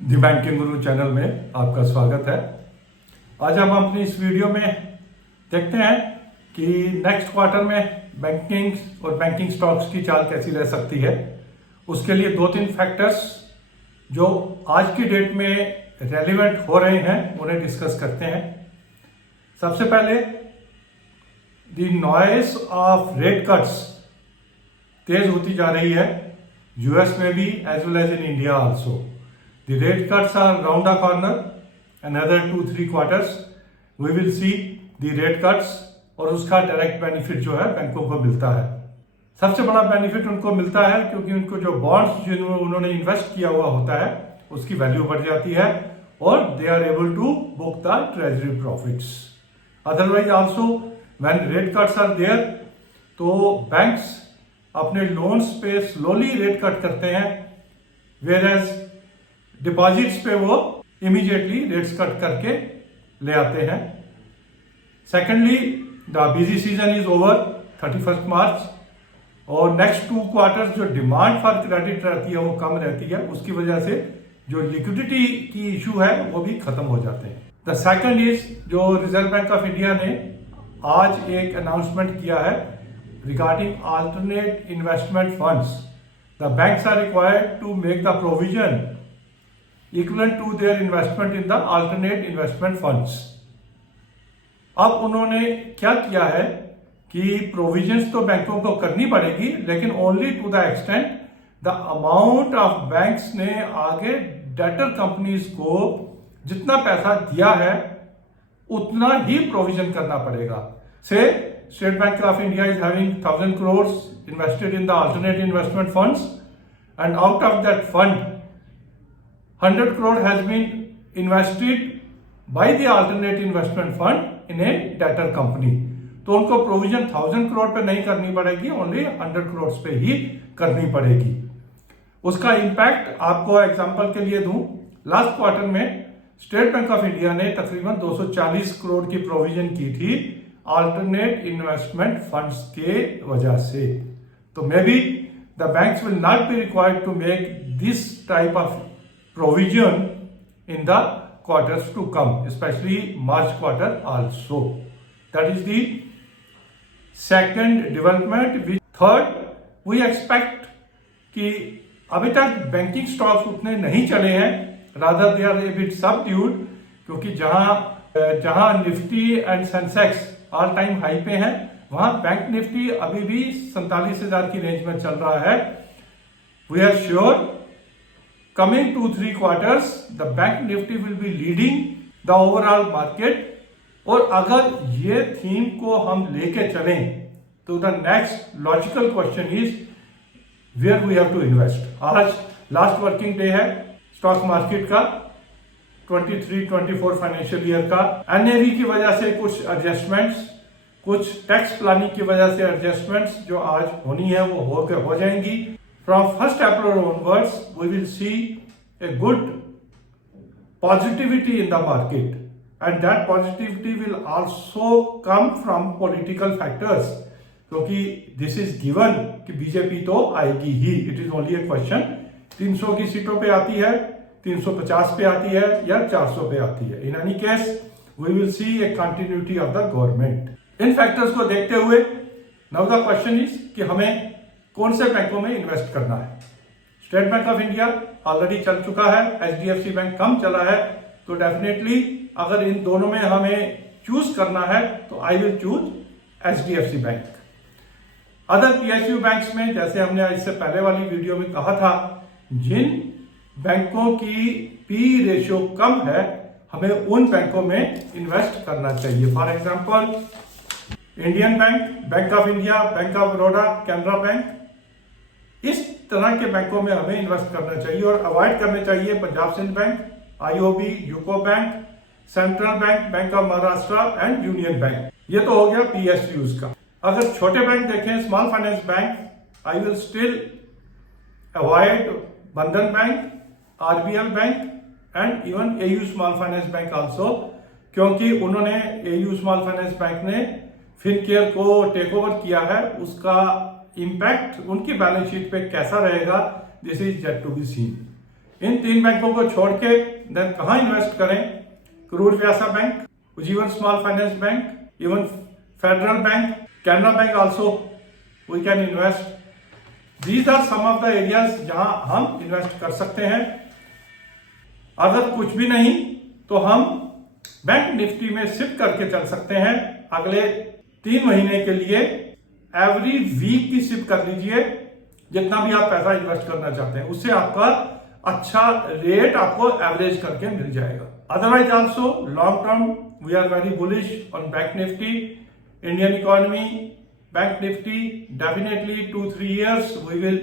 दी banking गुरु channel में आपका स्वागत है। आज हम अपनी इस वीडियो में देखते हैं कि नेक्स्ट क्वार्टर में बैंकिंग और बैंकिंग स्टॉक्स की चाल कैसी रह सकती है। उसके लिए दो तीन फैक्टर्स जो आज की डेट में रेलिवेंट हो रहे हैं उन्हें डिस्कस करते हैं। सबसे पहले the noise of rate cuts तेज होती जा रही है यूएस में भी as well as in India also. The rate cuts are round the corner. Another 2-3 quarters we will see the rate cuts और उसका डायरेक्ट बेनिफिट जो है बैंकों को मिलता है। सबसे बड़ा बेनिफिट उनको मिलता है क्योंकि उनको जो बॉन्ड्स जिन्होंने उन्होंने इन्वेस्ट किया हुआ होता है उसकी वैल्यू बढ़ जाती है और they are able to book the treasury profits. Otherwise also when rate cuts are there तो बैंक्स अपने लोन्स पे स्लोली रेट कट करते हैं, वेयर एज डिपॉजिट्स पे वो इमीडिएटली रेट्स कट करके ले आते हैं। Secondly the busy season is over 31 मार्च और नेक्स्ट 2 क्वार्टर्स जो डिमांड फॉर क्रेडिट रहती है वो कम रहती है, उसकी वजह से जो लिक्विडिटी की इशू है वो भी खत्म हो जाते हैं। द सेकेंड इज जो रिजर्व बैंक ऑफ इंडिया ने आज एक अनाउंसमेंट किया है regarding alternate investment funds. The banks are required to make the provision equivalent to their investment in the alternate investment funds। अब उन्होंने क्या किया है कि प्रोविजंस तो बैंकों को करनी पड़ेगी लेकिन only to the extent the amount of banks ने आगे डेटर कंपनीज को जितना पैसा दिया है उतना ही प्रोविजन करना पड़ेगा। से state bank of India is having 1000 crores invested in the alternate investment funds and out of that fund 100 crore has been invested by the alternate investment fund in a debtor company। तो उनको provision 1000 crore पे नहीं करनी पड़ेगी, only 100 crore पे ही करनी पड़ेगी। उसका इम्पैक्ट आपको एग्जांपल के लिए दूं, लास्ट क्वार्टर में स्टेट बैंक ऑफ इंडिया ने तकरीबन 240 करोड़ की प्रोविजन की थी अल्टरनेट इन्वेस्टमेंट फंड्स के वजह से। तो may be the banks will not be required to make this type of provision in the quarters to come, especially March quarter also. That is the second development. Third, we expect कि अभी तक banking stocks उतने नहीं चले हैं, rather they are a bit subdued, क्योंकि जहां Nifty and Sensex all time high पे हैं वहां बैंक निफ्टी अभी भी 47,000 की रेंज में चल रहा है। We are sure coming 2-3 quarters the bank nifty will be leading the overall market। और अगर ये थीम को हम लेके चलें तो the next logical question is where we have to invest. आज लास्ट वर्किंग डे है स्टॉक मार्केट का 23-24 फाइनेंशियल ईयर का। एनएवी की वजह से कुछ एडजस्टमेंट्स, कुछ टैक्स प्लानिंग की वजह से एडजस्टमेंट्स जो आज होनी है वो हो जाएंगी। From 1st April onwards, we will see a good positivity in the market, and that positivity will also come from political factors, क्योंकि this is given कि बीजेपी तो आएगी ही। It is only a question 300 की सीटों पे आती है, 350 पे आती है या 400 पे आती है। In any case, we will see a continuity of the government। In factors को देखते हुए now the question is कि हमें कौन से बैंकों में इन्वेस्ट करना है। State bank of India already चल चुका है, एचडीएफसी बैंक कम चला है, तो डेफिनेटली अगर इन दोनों में हमें चूज करना है तो I will choose HDFC bank. Other PSU banks में जैसे हमने इससे पहले वाली वीडियो में कहा था, जिन बैंकों की पी रेशियो कम है हमें उन बैंकों में इन्वेस्ट करना चाहिए। For example Indian bank, bank of India, bank of Baroda, Canara bank, इस तरह के बैंकों में हमें इन्वेस्ट करना चाहिए और अवॉइड करने चाहिए Punjab Sind bank, IOB, UCO bank, central bank, bank of Maharashtra and union bank. ये तो हो गया पीएसयूज का। अगर छोटे बैंक देखें, small finance bank, I will still avoid Bandhan bank, RBL bank and even AU small finance bank also, क्योंकि उन्होंने एयू स्मॉल फाइनेंस बैंक ने फिनकेयर को टेक ओवर किया है। उसका इम्पैक्ट उनकी बैलेंस शीट पे कैसा रहेगा, this is yet to be seen. इन 3 बैंकों को छोड़ के देन कहाँ इन्वेस्ट करें? Karur Vysya bank, Ujjivan small finance bank, even Federal bank, Canara bank also we can invest. These are some of the areas जहां हम इन्वेस्ट कर सकते हैं। अगर कुछ भी नहीं तो हम बैंक निफ्टी में शिफ्ट करके चल सकते हैं। अगले 3 महीने के लिए एवरी वीक की शिफ्ट कर लीजिए, जितना भी आप पैसा इन्वेस्ट करना चाहते हैं उससे आपका अच्छा रेट आपको एवरेज करके मिल जाएगा। Otherwise also long term we are very bullish on bank Nifty, Indian economy, bank Nifty definitely 2-3 years we will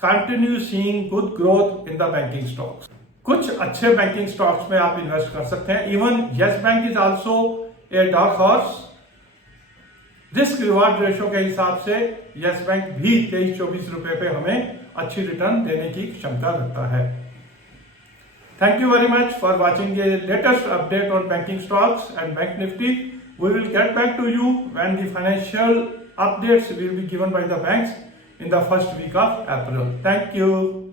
continue seeing good growth in the banking stocks. कुछ अच्छे बैंकिंग स्टॉक्स में आप invest कर सकते हैं। Even yes bank is also a dark horse. Risk reward ratio के हिसाब से येस बैंक भी 23-24 रुपए पे हमें अच्छी रिटर्न देने की क्षमता रखता है। Thank you very much for watching the latest update on banking stocks and bank Nifty. We will get back to you when the financial updates will be given by the banks in the first week of April. Thank you.